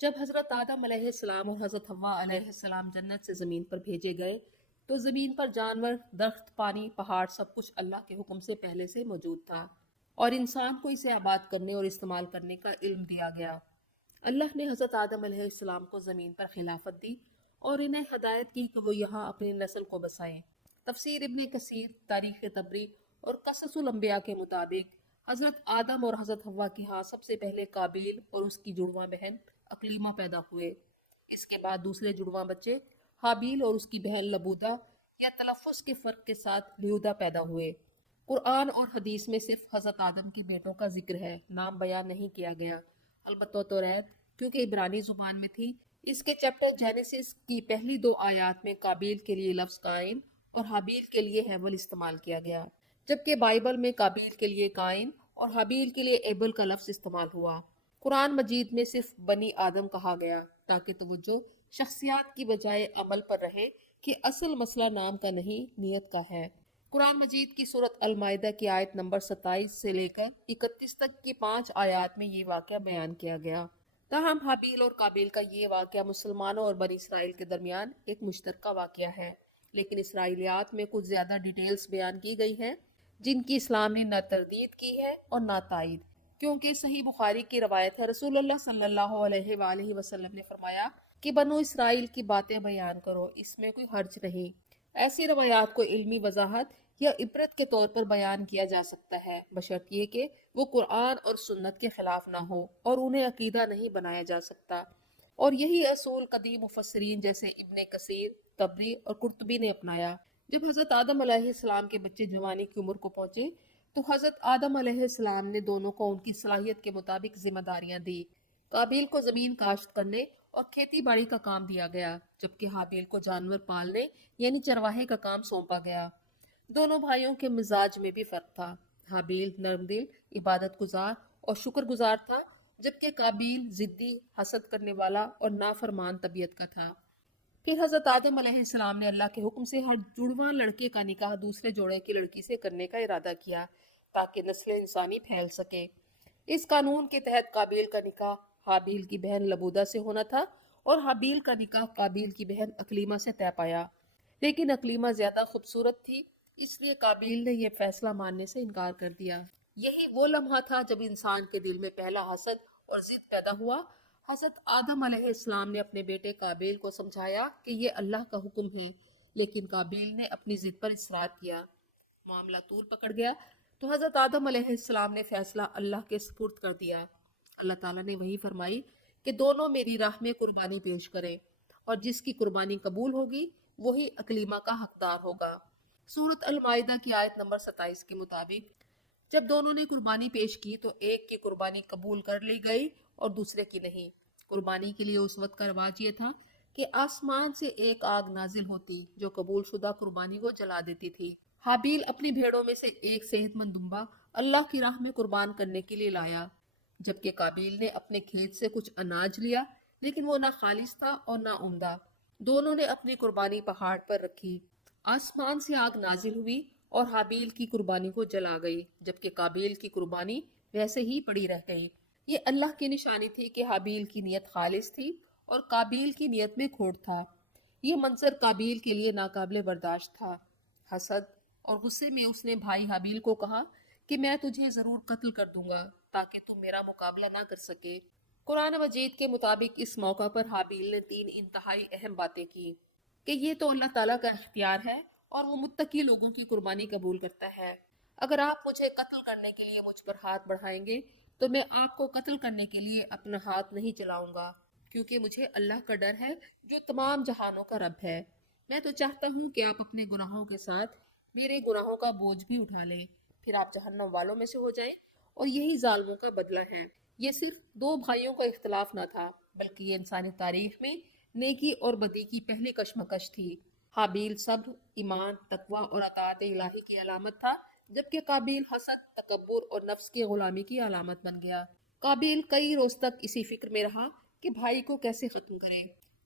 جب حضرت آدم علیہ السلام اور حضرت حوا علیہ السلام جنت سے زمین پر بھیجے گئے تو زمین پر جانور، درخت، پانی، پہاڑ سب کچھ اللہ کے حکم سے پہلے سے موجود تھا اور انسان کو اسے آباد کرنے اور استعمال کرنے کا علم دیا گیا۔ اللہ نے حضرت آدم علیہ السلام کو زمین پر خلافت دی اور انہیں ہدایت کی کہ وہ یہاں اپنی نسل کو بسائیں۔ تفسیر ابن کثیر، تاریخ طبری اور قصص الانبیاء کے مطابق حضرت آدم اور حضرت حوا کے ہاں سب سے پہلے قابیل اور اس کی جڑواں بہن اقلیمہ پیدا ہوئے۔ اس کے بعد دوسرے جڑواں بچے حابیل اور اس کی بہن لبودہ یا تلفظ کے فرق کے ساتھ لیودہ پیدا ہوئے۔ قرآن اور حدیث میں صرف حضرت آدم کے بیٹوں کا ذکر ہے، نام بیان نہیں کیا گیا۔ البتہ توریت کیونکہ عبرانی زبان میں تھی، اس کے چیپٹر جینیسس کی پہلی 2 آیات میں قابیل کے لیے لفظ قائن اور حابیل کے لیے ہیول استعمال کیا گیا، جبکہ بائبل میں قابیل کے لیے قائن اور حابیل کے لیے ایبل کا لفظ استعمال ہوا۔ قرآن مجید میں صرف بنی آدم کہا گیا تاکہ توجہ شخصیات کی بجائے عمل پر رہے کہ اصل مسئلہ نام کا نہیں، نیت کا ہے۔ قرآن مجید کی سورۃ المائدہ کی آیت نمبر 27 سے لے کر 31 تک کی 5 آیات میں یہ واقعہ بیان کیا گیا۔ تاہم حابیل اور قابیل کا یہ واقعہ مسلمانوں اور بنی اسرائیل کے درمیان ایک مشترکہ واقعہ ہے، لیکن اسرائیلیات میں کچھ زیادہ ڈیٹیلز بیان کی گئی ہیں جن کی اسلام نے نہ تردید کی ہے اور نہ تائید، کیونکہ صحیح بخاری کی روایت ہے، رسول اللہ صلی اللہ علیہ وآلہ وسلم نے فرمایا کہ بنو اسرائیل کی باتیں بیان کرو، اس میں کوئی حرج نہیں۔ ایسی روایات کو علمی وضاحت یا عبرت کے طور پر بیان کیا جا سکتا ہے، بشرط یہ کہ وہ قرآن اور سنت کے خلاف نہ ہو اور انہیں عقیدہ نہیں بنایا جا سکتا، اور یہی اصول قدیم مفسرین جیسے ابن کثیر، طبری اور قرطبی نے اپنایا۔ جب حضرت آدم علیہ السلام کے بچے جوانی کی عمر کو پہنچے تو حضرت آدم علیہ السلام نے دونوں کو ان کی صلاحیت کے مطابق ذمہ داریاں دی۔ قابیل کو زمین کاشت کرنے اور کھیتی باڑی کا کام دیا گیا، جبکہ حابیل کو جانور پالنے یعنی چرواہے کا کام سونپا گیا۔ دونوں بھائیوں کے مزاج میں بھی فرق تھا۔ حابیل نرم دل، عبادت گزار اور شکر گزار تھا، جبکہ قابیل ضدی، حسد کرنے والا اور نافرمان طبیعت کا تھا۔ پھر حضرت آدم علیہ السلام نے اللہ کے حکم سے ہر جڑواں لڑکے کا نکاح دوسرے جوڑے کی لڑکی سے کرنے کا ارادہ کیا تاکہ نسل انسانی پھیل سکے۔ اس قانون کے تحت قابیل کا نکاح حابیل کی بہن لبودہ سے ہونا تھا اور حابیل کا نکاح قابیل کی بہن اقلیمہ سے طے پایا، لیکن اقلیمہ زیادہ خوبصورت تھی، اس لیے قابیل نے یہ فیصلہ ماننے سے انکار کر دیا۔ یہی وہ لمحہ تھا جب انسان کے دل میں پہلا حسد اور ضد پیدا ہوا۔ حضرت آدم علیہ السلام نے اپنے بیٹے قابیل کو سمجھایا کہ یہ اللہ کا حکم ہے، لیکن قابیل نے اپنی ضد پر اصرار کیا۔ معاملہ طول پکڑ گیا تو حضرت آدم علیہ السلام نے فیصلہ اللہ کے سپرد کر دیا۔ اللہ تعالیٰ نے وہی فرمائی کہ دونوں میری راہ میں قربانی پیش کریں، اور جس کی قربانی قبول ہوگی وہی اقلیمہ کا حقدار ہوگا۔ سورۃ المائدہ کی آیت نمبر 27 کے مطابق جب دونوں نے قربانی پیش کی تو ایک کی قربانی قبول کر لی گئی اور دوسرے کی نہیں۔ قربانی کے لیے اس وقت کا رواج یہ تھا کہ آسمان سے ایک آگ نازل ہوتی جو قبول شدہ قربانی کو جلا دیتی تھی۔ حابیل اپنی بھیڑوں میں سے ایک صحت مند دمبا اللہ کی راہ میں قربان کرنے کے لیے لایا، جبکہ قابیل نے اپنے کھیت سے کچھ اناج لیا، لیکن وہ نہ خالص تھا اور نہ عمدہ۔ دونوں نے اپنی قربانی پہاڑ پر رکھی، آسمان سے آگ نازل ہوئی اور حابیل کی قربانی کو جلا گئی، جبکہ قابیل کی قربانی ویسے ہی پڑی رہ گئی۔ یہ اللہ کی نشانی تھی کہ حابیل کی نیت خالص تھی اور قابیل کی نیت میں کھوٹ تھا۔ یہ منظر قابیل کے لیے ناقابل برداشت تھا۔ حسد اور غصے میں اس نے بھائی حابیل کو کہا کہ میں تجھے ضرور قتل کر دوں گا تاکہ تم میرا مقابلہ نہ کر سکے۔ قرآن مجید کے مطابق اس موقع پر حابیل نے 3 انتہائی اہم باتیں کی کہ یہ تو اللہ تعالیٰ کا اختیار ہے اور وہ متقی لوگوں کی قربانی قبول کرتا ہے۔ اگر آپ مجھے قتل کرنے کے لیے مجھ پر ہاتھ بڑھائیں گے تو میں آپ کو قتل کرنے کے لیے اپنا ہاتھ نہیں چلاؤں گا، کیونکہ مجھے اللہ کا ڈر ہے جو تمام جہانوں کا رب ہے۔ میں تو چاہتا ہوں کہ آپ اپنے گناہوں کے ساتھ میرے گناہوں کا بوجھ بھی اٹھا لیں، پھر آپ جہنم والوں میں سے ہو جائیں، اور یہی ظالموں کا بدلہ ہے۔ یہ صرف 2 بھائیوں کا اختلاف نہ تھا، بلکہ یہ انسانی تاریخ میں نیکی اور بدی کی پہلی کشمکش تھی۔ حابیل صبر، ایمان، تقوی اور اطاعت الہی کی علامت تھا، جبکہ قابیل حسد، تکبر اور نفس کی غلامی کی علامت بن گیا۔ قابیل کئی روز تک اسی فکر میں رہا کہ بھائی کو کیسے ختم کرے۔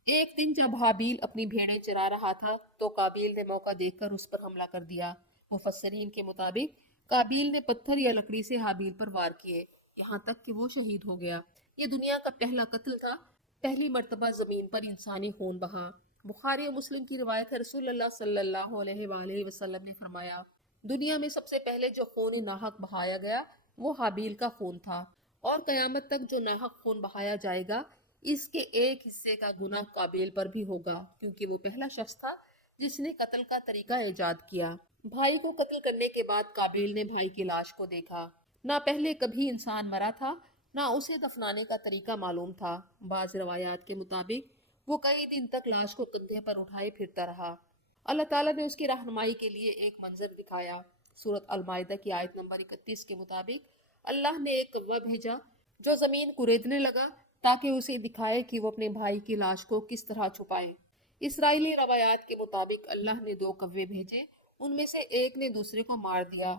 ایک دن جب حابیل اپنی بھیڑیں چرا رہا تھا تو قابیل نے موقع دیکھ کر اس پر حملہ کر دیا۔ مفسرین کے مطابق قابیل نے پتھر یا لکڑی سے حابیل پر وار کیے، یہاں تک کہ وہ شہید ہو گیا۔ یہ دنیا کا پہلا قتل تھا پہلی مرتبہ زمین پر انسانی خون بہا۔ بخاری و مسلم کی روایت ہے، رسول اللہ صلی اللہ علیہ وآلہ وسلم نے فرمایا، دنیا میں سب سے پہلے جو خون ناحق بہایا گیا وہ حابیل کا خون تھا، اور قیامت تک جو ناحق خون بہایا جائے گا اس کے ایک حصے کا گناہ قابیل پر بھی ہوگا، کیونکہ وہ پہلا شخص تھا جس نے قتل کا طریقہ ایجاد کیا۔ بھائی کو قتل کرنے کے بعد قابیل نے بھائی کی لاش کو دیکھا۔ نہ پہلے کبھی انسان مرا تھا، نہ اسے دفنانے کا طریقہ معلوم تھا۔ بعض روایات کے مطابق وہ کئی دن تک لاش کو کندھے پر اٹھائے پھرتا رہا۔ اللہ تعالیٰ نے اس کی رہنمائی کے لیے ایک منظر دکھایا۔ سورۃ المائدہ کی آیت نمبر 31 کے مطابق اللہ نے ایک کوہ بھیجا جو زمین کوریدنے لگا تاکہ اسے دکھائے کہ وہ اپنے بھائی کی لاش کو کس طرح چھپائے۔ اسرائیلی روایات کے مطابق اللہ نے 2 کوے بھیجے، ان میں سے ایک نے دوسرے کو مار دیا،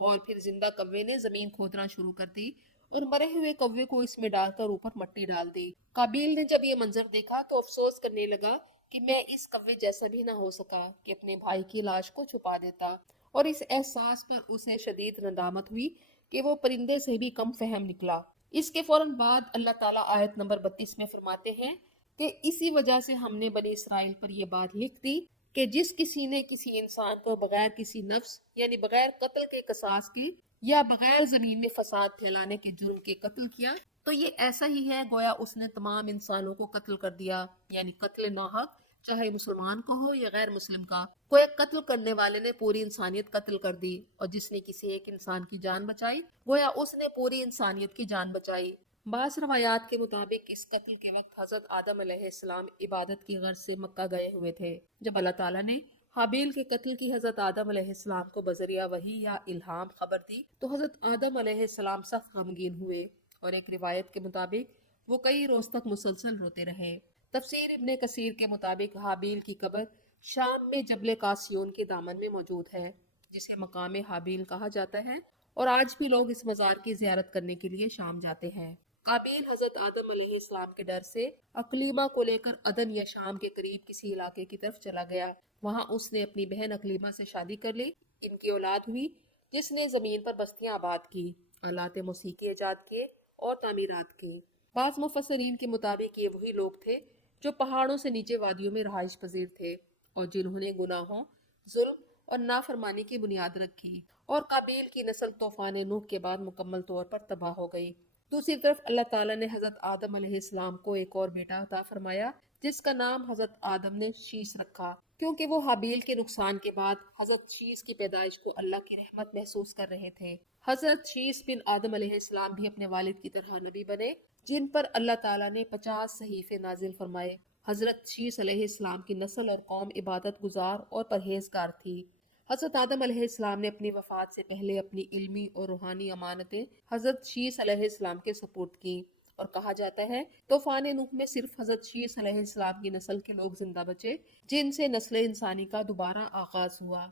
اور پھر زندہ کوے نے زمین کھودنا شروع کر دی اور مرے ہوئے کوے کو اس میں ڈال کر اوپر مٹی ڈال دی۔ قابیل نے جب یہ منظر دیکھا تو افسوس کرنے لگا کہ میں اس کوے جیسا بھی نہ ہو سکا کہ اپنے بھائی کی لاش کو چھپا دیتا، اور اس احساس پر اسے شدید ندامت ہوئی کہ وہ پرندے سے بھی کم فہم نکلا۔ اس کے فوراً بعد اللہ تعالیٰ آیت نمبر 32 میں فرماتے ہیں کہ اسی وجہ سے ہم نے بنی اسرائیل پر یہ بات لکھ دی کہ جس کسی نے کسی انسان کو بغیر کسی نفس یعنی بغیر قتل کے قصاص کے یا بغیر زمین میں فساد پھیلانے کے جرم کے قتل کیا تو یہ ایسا ہی ہے گویا اس نے تمام انسانوں کو قتل کر دیا، یعنی قتل ناحق، چاہے مسلمان کو ہو یا غیر مسلم کا۔ کوئی قتل کرنے والے نے پوری انسانیت قتل کر دی، اور جس نے کسی ایک انسان کی جان بچائی گویا اس نے پوری انسانیت کی جان بچائی۔ بعض روایات کے مطابق اس قتل کے وقت حضرت آدم علیہ السلام عبادت کی غرض سے مکہ گئے ہوئے تھے۔ جب اللہ تعالیٰ نے حابیل کے قتل کی حضرت آدم علیہ السلام کو بذریعہ وحی یا الہام خبر دی تو حضرت آدم علیہ السلام سخت غمگین ہوئے، اور ایک روایت کے مطابق وہ کئی روز تک مسلسل روتے رہے۔ تفسیر ابن کثیر کے مطابق حابیل کی قبر شام میں جبل قاسیون کے دامن میں موجود ہے، جسے مقام حابیل کہا جاتا ہے، اور آج بھی لوگ اس مزار کی زیارت کرنے کے لیے شام جاتے ہیں۔ قابیل حضرت آدم علیہ السلام کے ڈر سے اقلیمہ کو لے کر عدن یا شام کے قریب کسی علاقے کی طرف چلا گیا۔ وہاں اس نے اپنی بہن اقلیمہ سے شادی کر لی، ان کی اولاد ہوئی جس نے زمین پر بستیاں آباد کی، آلات موسیقی ایجاد کیے اور تعمیرات کی۔ بعض مفسرین کے مطابق یہ وہی لوگ تھے جو پہاڑوں سے نیچے وادیوں میں رہائش پذیر تھے، اور جنہوں نے گناہوں، ظلم اور نافرمانی کی بنیاد رکھی، اور قابیل کی نسل طوفان نوح کے بعد مکمل طور پر تباہ ہو گئی۔ دوسری طرف اللہ تعالیٰ نے حضرت آدم علیہ السلام کو ایک اور بیٹا عطا فرمایا جس کا نام حضرت آدم نے شیش رکھا، کیونکہ وہ حابیل کے نقصان کے بعد حضرت شیش کی پیدائش کو اللہ کی رحمت محسوس کر رہے تھے۔ حضرت شیش بن آدم علیہ السلام بھی اپنے والد کی طرح نبی بنے، جن پر اللہ تعالیٰ نے 50 صحیفے نازل فرمائے۔ حضرت شیش علیہ السلام کی نسل اور قوم عبادت گزار اور پرہیزگار تھی۔ حضرت آدم علیہ السلام نے اپنی وفات سے پہلے اپنی علمی اور روحانی امانتیں حضرت شیش علیہ السلام کے سپرد کی، اور کہا جاتا ہے طوفان نوح میں صرف حضرت شیش علیہ السلام کی نسل کے لوگ زندہ بچے، جن سے نسل انسانی کا دوبارہ آغاز ہوا۔